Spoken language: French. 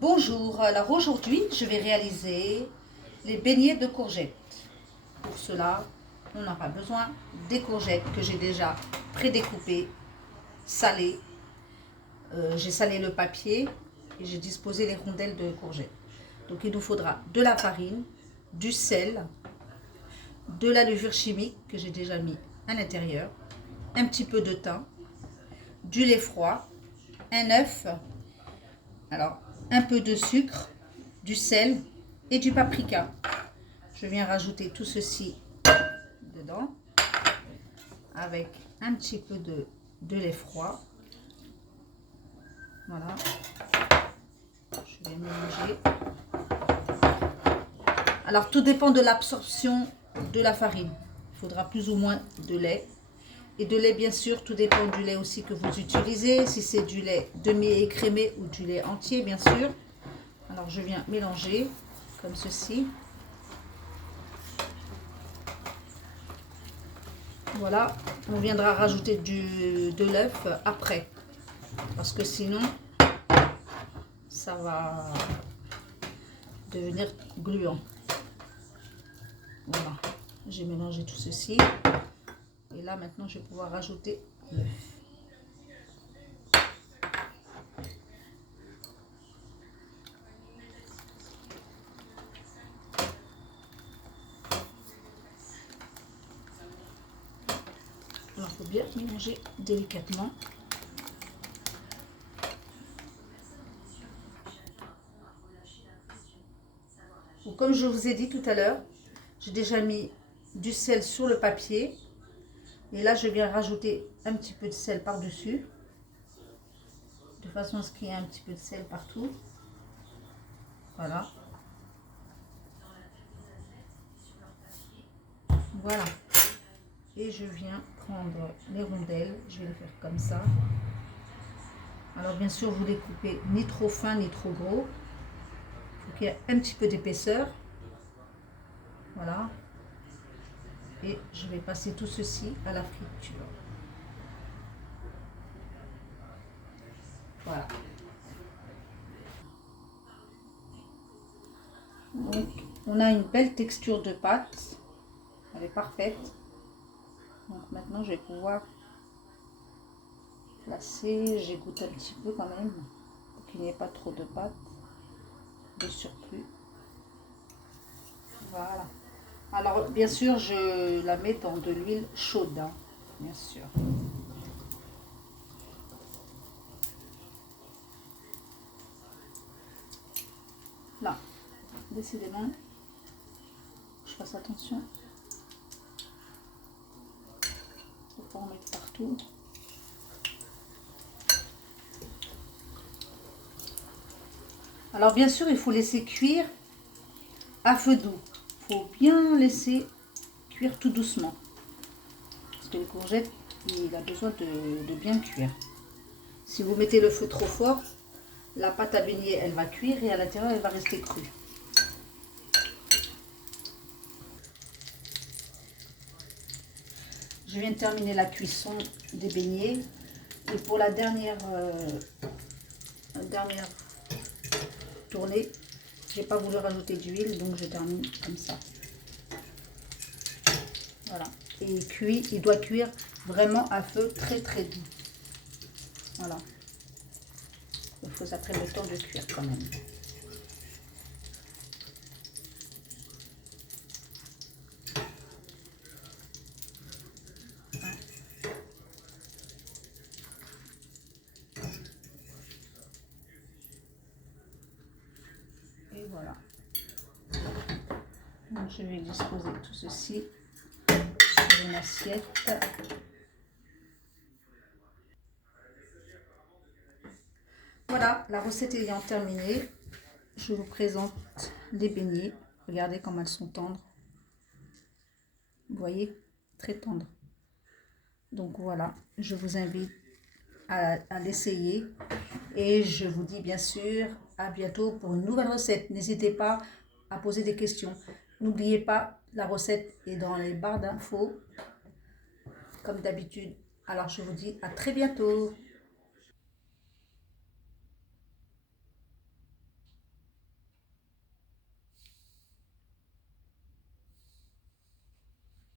Bonjour, alors aujourd'hui je vais réaliser les beignets de courgettes. Pour cela, on aura besoin des courgettes que j'ai déjà prédécoupées, salées. J'ai salé le papier et j'ai disposé les rondelles de courgettes. Donc il nous faudra de la farine, du sel, de la levure chimique que j'ai déjà mis à l'intérieur, un petit peu de thym, du lait froid, un œuf, alors un peu de sucre, du sel et du paprika. Je viens rajouter tout ceci dedans avec un petit peu de lait froid. Voilà. Je vais mélanger. Alors tout dépend de l'absorption de la farine. Il faudra plus ou moins de lait. Et de lait, bien sûr, tout dépend du lait aussi que vous utilisez. Si c'est du lait demi-écrémé ou du lait entier, bien sûr. Alors je viens mélanger comme ceci. Voilà, on viendra rajouter de l'œuf après. Parce que sinon, ça va devenir gluant. Voilà, j'ai mélangé tout ceci. Et là, maintenant, je vais pouvoir rajouter l'œuf. Alors, il faut bien mélanger délicatement. Donc, comme je vous ai dit tout à l'heure, j'ai déjà mis du sel sur le papier. Et là, je viens rajouter un petit peu de sel par-dessus. De façon à ce qu'il y ait un petit peu de sel partout. Voilà. Voilà. Et je viens prendre les rondelles. Je vais les faire comme ça. Alors, bien sûr, vous les coupez ni trop fin ni trop gros. Il faut qu'il y ait un petit peu d'épaisseur. Voilà. Et je vais passer tout ceci à la friture. Voilà. Donc, on a une belle texture de pâte. Elle est parfaite. Donc maintenant, je vais pouvoir placer. J'égoutte un petit peu quand même pour qu'il n'y ait pas trop de pâte, de surplus. Voilà. Alors, bien sûr, je la mets dans de l'huile chaude, hein, bien sûr. Là, décidément, je fasse attention. Il ne faut pas en mettre partout. Alors, bien sûr, il faut laisser cuire à feu doux. Il faut bien laisser cuire tout doucement. Parce que les courgettes, il a besoin de bien cuire. Si vous mettez le feu trop fort, la pâte à beignet, elle va cuire et à l'intérieur, elle va rester crue. Je viens de terminer la cuisson des beignets. Et pour la dernière tournée, j'ai pas voulu rajouter d'huile, donc je termine comme ça. Voilà. Et il doit cuire vraiment à feu très très doux. Voilà. Il faut que ça prenne le temps de cuire quand même. Et voilà. Donc je vais disposer tout ceci sur une assiette. Voilà, la recette ayant terminé, je vous présente les beignets. Regardez comme elles sont tendres. Vous voyez, très tendres. Donc voilà, je vous invite à l'essayer. Et je vous dis bien sûr à bientôt pour une nouvelle recette. N'hésitez pas à poser des questions. N'oubliez pas, la recette est dans les barres d'infos, comme d'habitude. Alors je vous dis à très bientôt.